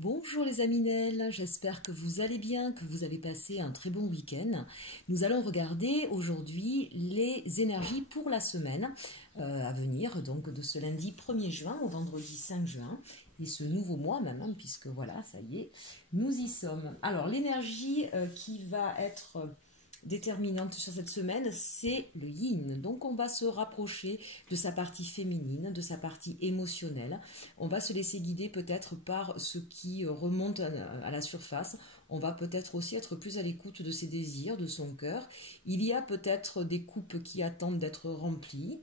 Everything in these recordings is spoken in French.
Bonjour les Aminelles, j'espère que vous allez bien, que vous avez passé un très bon week-end. Nous allons regarder aujourd'hui les énergies pour la semaine à venir, donc de ce lundi 1er juin au vendredi 5 juin, et ce nouveau mois même, puisque voilà, ça y est, nous y sommes. Alors l'énergie qui va être déterminante sur cette semaine, c'est le yin. Donc on va se rapprocher de sa partie féminine, de sa partie émotionnelle. On va se laisser guider peut-être par ce qui remonte à la surface. On va peut-être aussi être plus à l'écoute de ses désirs, de son cœur. Il y a peut-être des coupes qui attendent d'être remplies.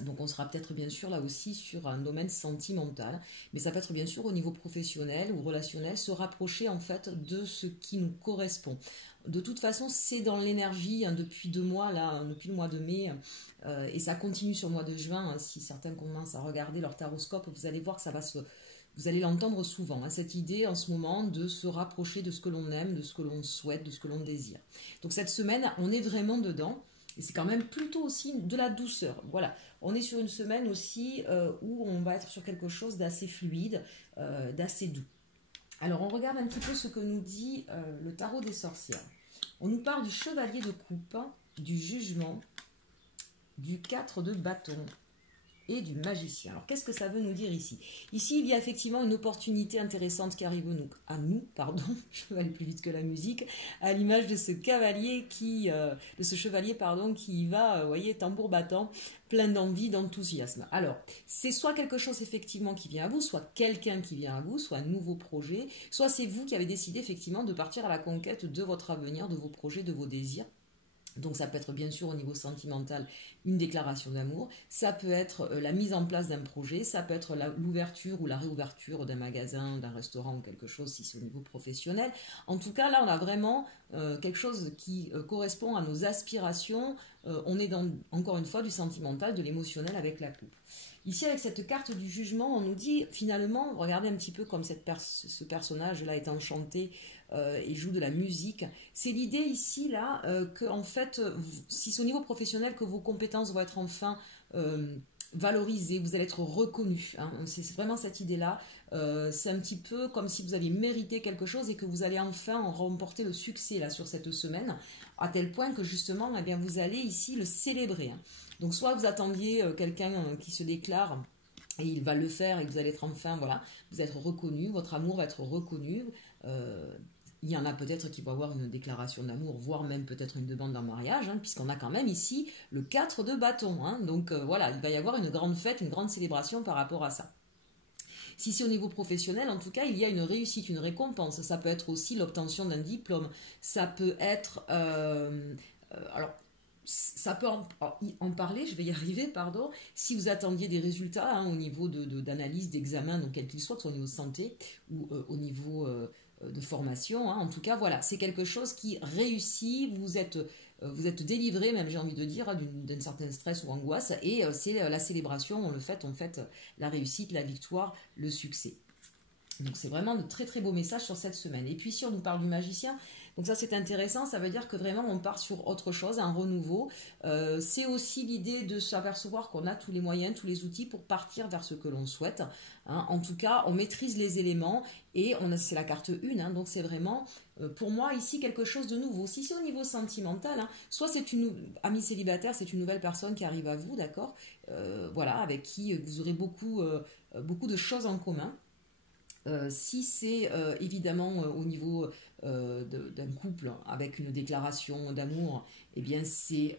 Donc on sera peut-être bien sûr là aussi sur un domaine sentimental, mais ça peut être bien sûr au niveau professionnel ou relationnel, se rapprocher en fait de ce qui nous correspond. De toute façon, c'est dans l'énergie depuis 2 mois, là, depuis le mois de mai, et ça continue sur le mois de juin. Si certains commencent à regarder leur taroscope, vous allez voir que ça va se... Vous allez l'entendre souvent, cette idée en ce moment de se rapprocher de ce que l'on aime, de ce que l'on souhaite, de ce que l'on désire. Donc cette semaine, on est vraiment dedans. Et c'est quand même plutôt aussi de la douceur. Voilà, on est sur une semaine aussi où on va être sur quelque chose d'assez fluide, d'assez doux. Alors on regarde un petit peu ce que nous dit le tarot des sorcières. On nous parle du chevalier de coupe, du jugement, du 4 de bâton et du magicien. Alors qu'est-ce que ça veut nous dire ici? Ici, il y a effectivement une opportunité intéressante qui arrive à nous, je vais aller plus vite que la musique, à l'image de ce cavalier de ce chevalier qui va, vous voyez, tambour battant, plein d'envie, d'enthousiasme. Alors, c'est soit quelque chose effectivement qui vient à vous, soit quelqu'un qui vient à vous, soit un nouveau projet, soit c'est vous qui avez décidé effectivement de partir à la conquête de votre avenir, de vos projets, de vos désirs. Donc ça peut être bien sûr au niveau sentimental une déclaration d'amour, ça peut être la mise en place d'un projet, ça peut être l'ouverture ou la réouverture d'un magasin, d'un restaurant ou quelque chose si c'est au niveau professionnel. En tout cas là on a vraiment quelque chose qui correspond à nos aspirations, on est dans encore une fois du sentimental, de l'émotionnel avec la coupe. Ici, avec cette carte du jugement, on nous dit finalement, regardez un petit peu comme ce personnage-là est enchanté et joue de la musique. C'est l'idée ici, là, que en fait, si c'est au niveau professionnel que vos compétences vont être enfin valorisées, vous allez être reconnu. C'est vraiment cette idée-là. C'est un petit peu comme si vous aviez mérité quelque chose et que vous allez enfin remporter le succès là, sur cette semaine, à tel point que justement, eh bien, vous allez ici le célébrer. Donc soit vous attendiez quelqu'un qui se déclare et il va le faire et vous allez être enfin, voilà, vous êtes reconnu, votre amour va être reconnu. Il y en a peut-être qui vont avoir une déclaration d'amour, voire même peut-être une demande en mariage, puisqu'on a quand même ici le 4 de bâton. Donc voilà, il va y avoir une grande fête, une grande célébration par rapport à ça. Si c'est au niveau professionnel, en tout cas, il y a une réussite, une récompense. Ça peut être aussi l'obtention d'un diplôme. Ça peut être... alors, ça peut en parler, je vais y arriver, pardon, si vous attendiez des résultats au niveau d'analyse, d'examen, donc quel qu'il soit, que ce soit au niveau santé ou au niveau de formation, en tout cas, voilà, c'est quelque chose qui réussit, vous êtes délivré, même j'ai envie de dire, d'un certain stress ou angoisse, et c'est la célébration, on fête la réussite, la victoire, le succès. Donc c'est vraiment de très très beaux messages sur cette semaine. Et puis si on nous parle du magicien, donc ça c'est intéressant, ça veut dire que vraiment on part sur autre chose, un renouveau. C'est aussi l'idée de s'apercevoir qu'on a tous les moyens, tous les outils pour partir vers ce que l'on souhaite. En tout cas, on maîtrise les éléments et c'est la carte 1, donc c'est vraiment pour moi ici quelque chose de nouveau. Si c'est au niveau sentimental, soit c'est une amie célibataire, c'est une nouvelle personne qui arrive à vous, d'accord, voilà, avec qui vous aurez beaucoup de choses en commun. Si c'est évidemment au niveau d'un couple avec une déclaration d'amour, eh bien c'est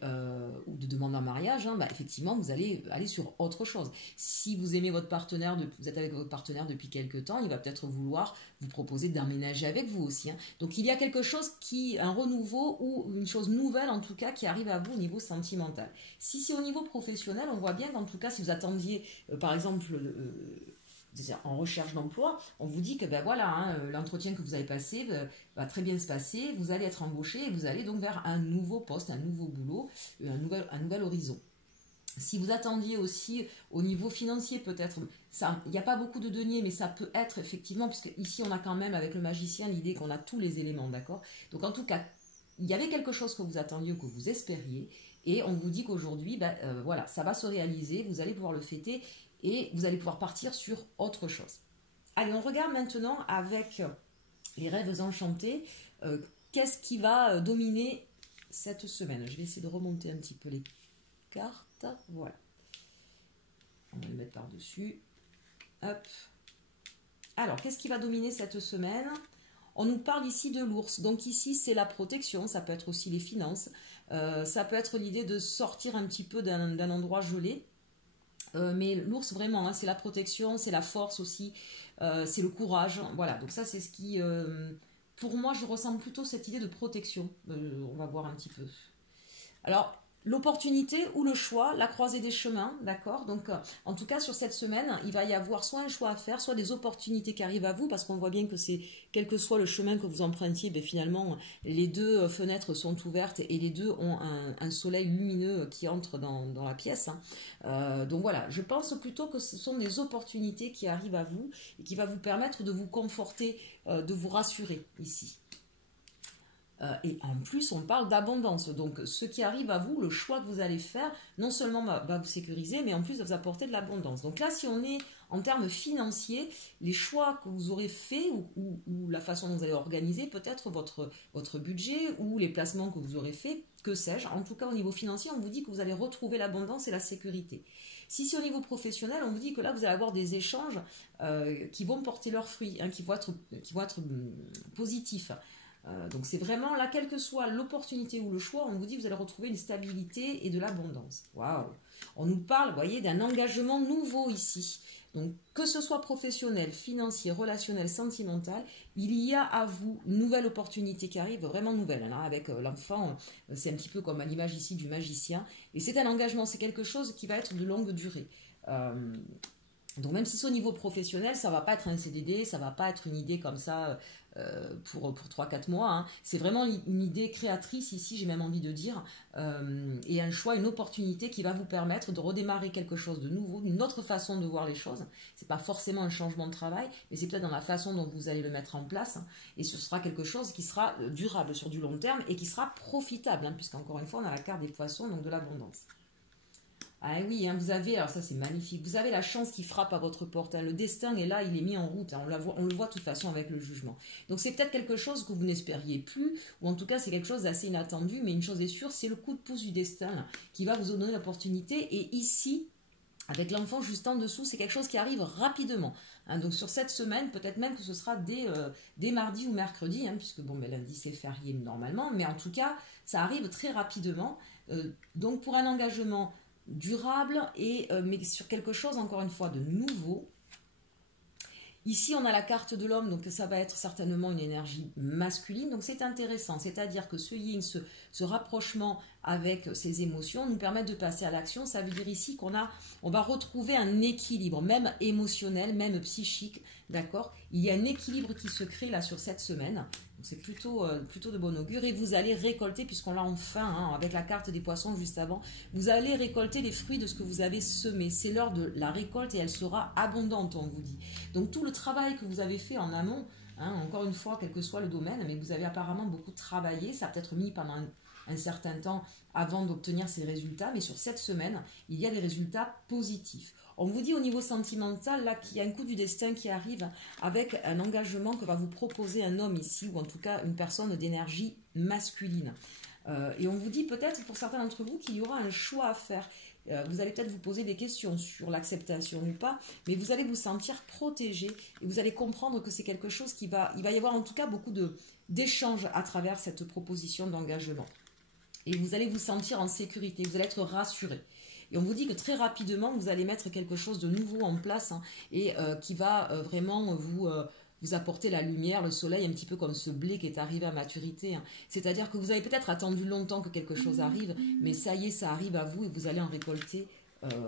ou de demande en mariage, effectivement vous allez aller sur autre chose. Si vous aimez votre partenaire, vous êtes avec votre partenaire depuis quelque temps, il va peut-être vouloir vous proposer d'emménager avec vous aussi. Donc il y a quelque chose un renouveau ou une chose nouvelle en tout cas qui arrive à vous au niveau sentimental. Si c'est au niveau professionnel, on voit bien qu'en tout cas si vous attendiez par exemple en recherche d'emploi, on vous dit que l'entretien que vous avez passé va très bien se passer, vous allez être embauché et vous allez donc vers un nouveau poste, un nouveau boulot, un nouvel horizon. Si vous attendiez aussi au niveau financier peut-être, il n'y a pas beaucoup de deniers, mais ça peut être effectivement, puisque ici on a quand même avec le magicien l'idée qu'on a tous les éléments, d'accord? Donc en tout cas, il y avait quelque chose que vous attendiez ou que vous espériez, et on vous dit qu'aujourd'hui, voilà, ça va se réaliser, vous allez pouvoir le fêter, et vous allez pouvoir partir sur autre chose. Allez, on regarde maintenant avec les rêves enchantés. Qu'est-ce qui va dominer cette semaine? Je vais essayer de remonter un petit peu les cartes. Voilà. On va le mettre par-dessus. Hop. Alors, qu'est-ce qui va dominer cette semaine? On nous parle ici de l'ours. Donc ici, c'est la protection. Ça peut être aussi les finances. Ça peut être l'idée de sortir un petit peu d'un endroit gelé. Mais l'ours, vraiment, hein, c'est la protection, c'est la force aussi, c'est le courage. Voilà, donc ça, c'est ce qui... pour moi, je ressens plutôt cette idée de protection. On va voir un petit peu. Alors, l'opportunité ou le choix, la croisée des chemins, d'accord? Donc, en tout cas, sur cette semaine, il va y avoir soit un choix à faire, soit des opportunités qui arrivent à vous, parce qu'on voit bien que c'est, quel que soit le chemin que vous empruntiez, ben, finalement, les deux fenêtres sont ouvertes et les deux ont un soleil lumineux qui entre dans la pièce. Hein. Donc voilà, je pense plutôt que ce sont des opportunités qui arrivent à vous et qui va vous permettre de vous conforter, de vous rassurer ici. Et en plus, on parle d'abondance. Donc, ce qui arrive à vous, le choix que vous allez faire, non seulement va vous sécuriser, mais en plus va vous apporter de l'abondance. Donc là, si on est en termes financiers, les choix que vous aurez faits ou la façon dont vous allez organiser peut-être votre budget ou les placements que vous aurez faits, que sais-je. En tout cas, au niveau financier, on vous dit que vous allez retrouver l'abondance et la sécurité. Si c'est au niveau professionnel, on vous dit que là, vous allez avoir des échanges qui vont porter leurs fruits, hein, qui vont être positifs. Donc c'est vraiment là, quelle que soit l'opportunité ou le choix, on vous dit que vous allez retrouver une stabilité et de l'abondance. Waouh! On nous parle, vous voyez, d'un engagement nouveau ici. Donc que ce soit professionnel, financier, relationnel, sentimental, il y a à vous une nouvelle opportunité qui arrive, vraiment nouvelle. Là, avec l'enfant, c'est un petit peu comme à l'image ici du magicien. Et c'est un engagement, c'est quelque chose qui va être de longue durée. Donc même si c'est au niveau professionnel, ça ne va pas être un CDD, ça ne va pas être une idée comme ça pour 3-4 mois. Hein. C'est vraiment une idée créatrice ici, j'ai même envie de dire, et un choix, une opportunité qui va vous permettre de redémarrer quelque chose de nouveau, d'une autre façon de voir les choses. Ce n'est pas forcément un changement de travail, mais c'est peut-être dans la façon dont vous allez le mettre en place. Hein, et ce sera quelque chose qui sera durable sur du long terme et qui sera profitable, hein, puisqu'encore une fois, on a la carte des poissons, donc de l'abondance. Ah oui, hein, vous avez, alors ça c'est magnifique, vous avez la chance qui frappe à votre porte. Hein, le destin est là, il est mis en route. Hein, on le voit de toute façon avec le jugement. Donc c'est peut-être quelque chose que vous n'espériez plus, ou en tout cas c'est quelque chose d'assez inattendu, mais une chose est sûre, c'est le coup de pouce du destin là, qui va vous donner l'opportunité. Et ici, avec l'enfant juste en dessous, c'est quelque chose qui arrive rapidement. Hein, donc sur cette semaine, peut-être même que ce sera dès mardi ou mercredi, hein, puisque bon, ben, lundi c'est férié normalement, mais en tout cas, ça arrive très rapidement. Donc pour un engagement durable mais sur quelque chose encore une fois de nouveau. Ici on a la carte de l'homme, donc ça va être certainement une énergie masculine, donc c'est intéressant, c'est-à-dire que ce yin, ce rapprochement avec ses émotions nous permet de passer à l'action. Ça veut dire ici on va retrouver un équilibre, même émotionnel, même psychique, d'accord? Il y a un équilibre qui se crée là sur cette semaine. C'est plutôt de bon augure et vous allez récolter, puisqu'on l'a enfin, hein, avec la carte des poissons juste avant, vous allez récolter les fruits de ce que vous avez semé. C'est l'heure de la récolte et elle sera abondante, on vous dit. Donc tout le travail que vous avez fait en amont, hein, encore une fois, quel que soit le domaine, mais vous avez apparemment beaucoup travaillé, ça a peut-être mis pendant un certain temps avant d'obtenir ces résultats, mais sur cette semaine, il y a des résultats positifs. On vous dit au niveau sentimental là qu'il y a un coup du destin qui arrive avec un engagement que va vous proposer un homme ici, ou en tout cas une personne d'énergie masculine. Et on vous dit peut-être pour certains d'entre vous qu'il y aura un choix à faire. Vous allez peut-être vous poser des questions sur l'acceptation ou pas, mais vous allez vous sentir protégé et vous allez comprendre que c'est quelque chose il va y avoir en tout cas beaucoup d'échanges à travers cette proposition d'engagement. Et vous allez vous sentir en sécurité, vous allez être rassuré. Et on vous dit que très rapidement, vous allez mettre quelque chose de nouveau en place, hein, et qui va vraiment vous apporter la lumière, le soleil, un petit peu comme ce blé qui est arrivé à maturité. Hein. C'est-à-dire que vous avez peut-être attendu longtemps que quelque chose arrive, mais ça y est, ça arrive à vous et vous allez en récolter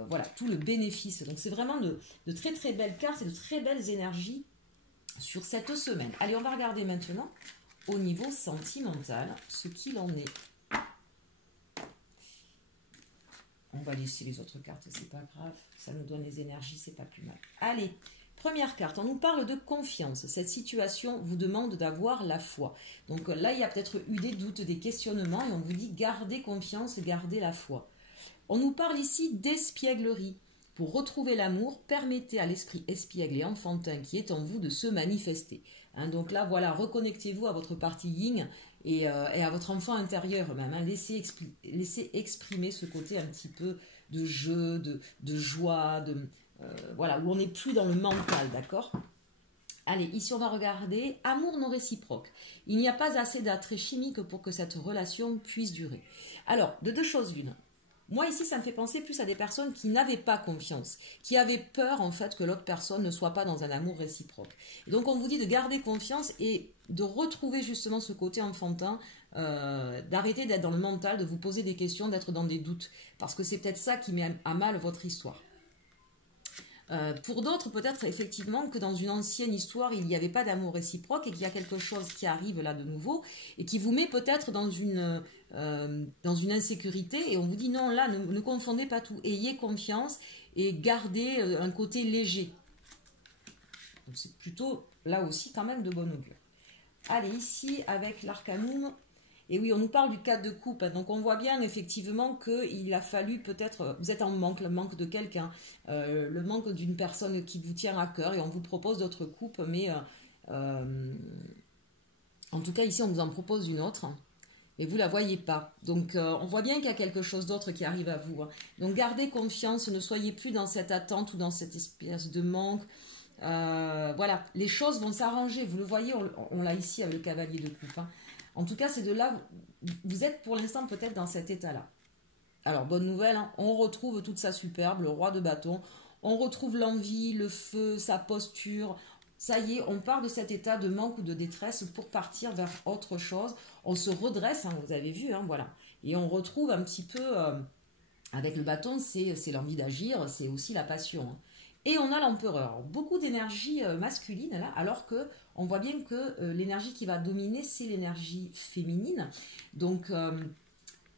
voilà, tout le bénéfice. Donc c'est vraiment de très très belles cartes et de très belles énergies sur cette semaine. Allez, on va regarder maintenant au niveau sentimental ce qu'il en est. On va laisser les autres cartes, c'est pas grave. Ça nous donne les énergies, c'est pas plus mal. Allez, première carte, on nous parle de confiance. Cette situation vous demande d'avoir la foi. Donc là, il y a peut-être eu des doutes, des questionnements, et on vous dit gardez confiance, gardez la foi. On nous parle ici d'espièglerie. Pour retrouver l'amour, permettez à l'esprit espiègle et enfantin qui est en vous de se manifester. Hein, donc là, voilà, reconnectez-vous à votre partie yin et à votre enfant intérieur même. Hein. Laissez exprimer ce côté un petit peu de jeu, de joie, voilà, où on n'est plus dans le mental, d'accord? Allez, ici on va regarder amour non réciproque. Il n'y a pas assez d'attrait chimique pour que cette relation puisse durer. Alors, de deux choses l'une. Moi ici, ça me fait penser plus à des personnes qui n'avaient pas confiance, qui avaient peur en fait que l'autre personne ne soit pas dans un amour réciproque. Et donc on vous dit de garder confiance et de retrouver justement ce côté enfantin, d'arrêter d'être dans le mental, de vous poser des questions, d'être dans des doutes. Parce que c'est peut-être ça qui met à mal votre histoire. Pour d'autres, peut-être effectivement que dans une ancienne histoire, il n'y avait pas d'amour réciproque et qu'il y a quelque chose qui arrive là de nouveau et qui vous met peut-être dans une insécurité et on vous dit non, là, ne confondez pas tout. Ayez confiance et gardez un côté léger. Donc c'est plutôt là aussi quand même de bon augure. Allez, ici avec l'arcanum. Et oui, on nous parle du cadre de coupe, hein. Donc on voit bien effectivement qu'il a fallu peut-être, vous êtes en manque, le manque de quelqu'un, le manque d'une personne qui vous tient à cœur et on vous propose d'autres coupes, mais en tout cas ici on vous en propose une autre et vous ne la voyez pas. Donc on voit bien qu'il y a quelque chose d'autre qui arrive à vous. Hein. Donc gardez confiance, ne soyez plus dans cette attente ou dans cette espèce de manque. Voilà, les choses vont s'arranger, vous le voyez, on l'a ici avec le cavalier de coupe. Hein. En tout cas, c'est de là, vous êtes pour l'instant peut-être dans cet état-là. Alors, bonne nouvelle, hein, on retrouve toute sa superbe, le roi de bâton, on retrouve l'envie, le feu, sa posture. Ça y est, on part de cet état de manque ou de détresse pour partir vers autre chose. On se redresse, hein, vous avez vu, hein, voilà. Et on retrouve un petit peu, avec le bâton, c'est l'envie d'agir, c'est aussi la passion. Hein. Et on a l'empereur. Beaucoup d'énergie masculine là, alors que on voit bien que l'énergie qui va dominer, c'est l'énergie féminine. Donc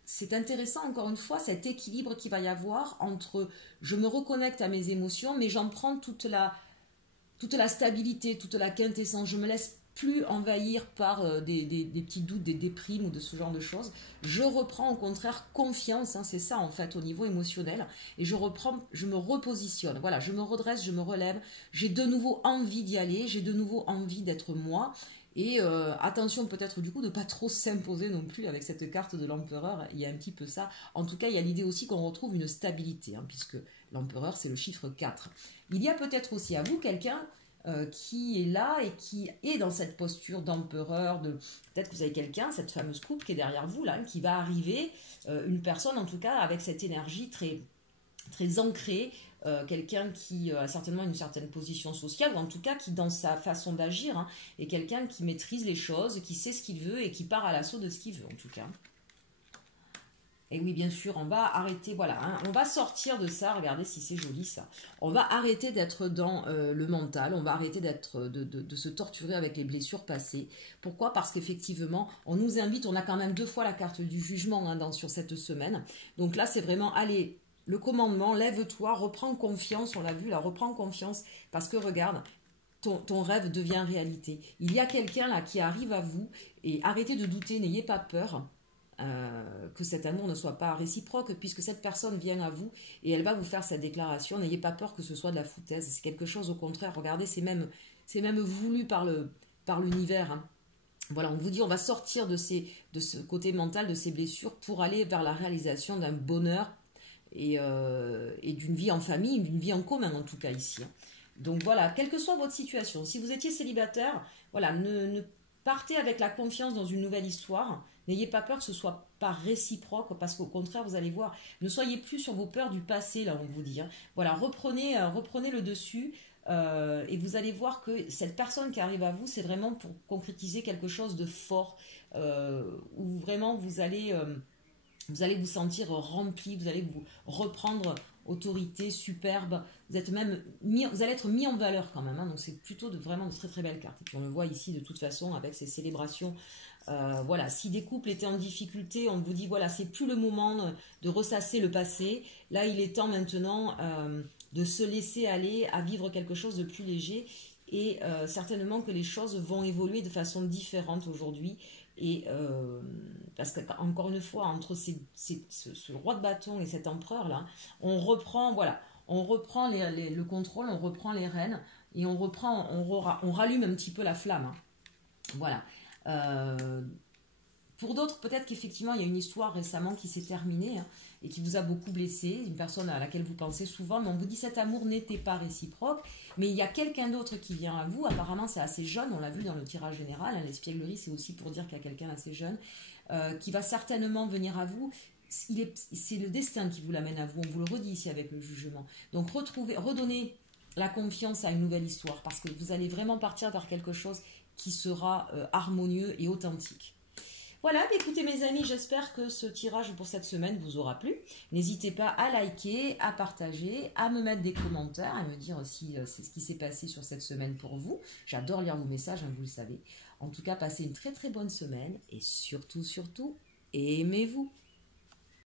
c'est intéressant encore une fois cet équilibre qu'il va y avoir entre je me reconnecte à mes émotions, mais j'en prends toute la stabilité, toute la quintessence. Je me laisse plus envahir par des petits doutes, des déprimes ou de ce genre de choses. Je reprends au contraire confiance, hein, c'est ça en fait au niveau émotionnel, et je me repositionne, voilà, je me redresse, je me relève, j'ai de nouveau envie d'y aller, j'ai de nouveau envie d'être moi, et attention peut-être du coup de pas trop s'imposer non plus avec cette carte de l'empereur, il y a un petit peu ça, en tout cas il y a l'idée aussi qu'on retrouve une stabilité, hein, puisque l'empereur c'est le chiffre 4. Il y a peut-être aussi à vous quelqu'un qui est là et qui est dans cette posture d'empereur, peut-être que vous avez quelqu'un, cette fameuse coupe qui est derrière vous là, qui va arriver, une personne en tout cas avec cette énergie très, très ancrée, quelqu'un qui a certainement une certaine position sociale, ou en tout cas qui dans sa façon d'agir, hein, est quelqu'un qui maîtrise les choses, qui sait ce qu'il veut et qui part à l'assaut de ce qu'il veut en tout cas. Et oui, bien sûr, on va arrêter, voilà, hein, on va sortir de ça, regardez si c'est joli ça. On va arrêter d'être dans le mental, on va arrêter de se torturer avec les blessures passées. Pourquoi? Parce qu'effectivement, on nous invite, on a quand même 2 fois la carte du jugement hein, sur cette semaine. Donc là, c'est vraiment, allez, le commandement, lève-toi, reprends confiance, on l'a vu là, reprends confiance, parce que regarde, ton rêve devient réalité. Il y a quelqu'un là qui arrive à vous, et arrêtez de douter, n'ayez pas peur. Que cet amour ne soit pas réciproque puisque cette personne vient à vous et elle va vous faire cette déclaration, n'ayez pas peur que ce soit de la foutaise, c'est quelque chose au contraire, regardez, c'est même voulu par l'univers, hein. Voilà, on vous dit on va sortir de ce côté mental, de ces blessures pour aller vers la réalisation d'un bonheur et d'une vie en famille, d'une vie en commun en tout cas ici, hein. Donc voilà, quelle que soit votre situation, si vous étiez célibataire, voilà, ne partez avec la confiance dans une nouvelle histoire. N'ayez pas peur que ce soit pas réciproque, parce qu'au contraire, vous allez voir, ne soyez plus sur vos peurs du passé, là, on vous dit. Hein. Voilà, reprenez le dessus, et vous allez voir que cette personne qui arrive à vous, c'est vraiment pour concrétiser quelque chose de fort, où vraiment vous allez vous sentir rempli, vous allez vous reprendre autorité, superbe, vous allez être mis en valeur quand même, hein, donc c'est plutôt vraiment de très très belles cartes. Et puis on le voit ici de toute façon avec ces célébrations. Voilà, si des couples étaient en difficulté, on vous dit voilà, c'est plus le moment de ressasser le passé. Là, il est temps maintenant de se laisser aller à vivre quelque chose de plus léger. Et certainement que les choses vont évoluer de façon différente aujourd'hui. Et parce qu'encore une fois, entre ce roi de bâton et cet empereur là, on reprend, voilà, on reprend le contrôle, on reprend les rênes et on rallume un petit peu la flamme. Hein. Voilà. Pour d'autres, peut-être qu'effectivement, il y a une histoire récemment qui s'est terminée hein, et qui vous a beaucoup blessé, une personne à laquelle vous pensez souvent, mais on vous dit cet amour n'était pas réciproque, mais il y a quelqu'un d'autre qui vient à vous, apparemment c'est assez jeune, on l'a vu dans le tirage général, hein, l'espièglerie c'est aussi pour dire qu'il y a quelqu'un assez jeune, qui va certainement venir à vous. C'est le destin qui vous l'amène à vous, on vous le redit ici avec le jugement. Donc redonnez la confiance à une nouvelle histoire, parce que vous allez vraiment partir vers quelque chose qui sera harmonieux et authentique. Voilà, écoutez mes amis, j'espère que ce tirage pour cette semaine vous aura plu. N'hésitez pas à liker, à partager, à me mettre des commentaires, à me dire aussi c'est ce qui s'est passé sur cette semaine pour vous. J'adore lire vos messages, hein, vous le savez. En tout cas, passez une très très bonne semaine et surtout, surtout, aimez-vous.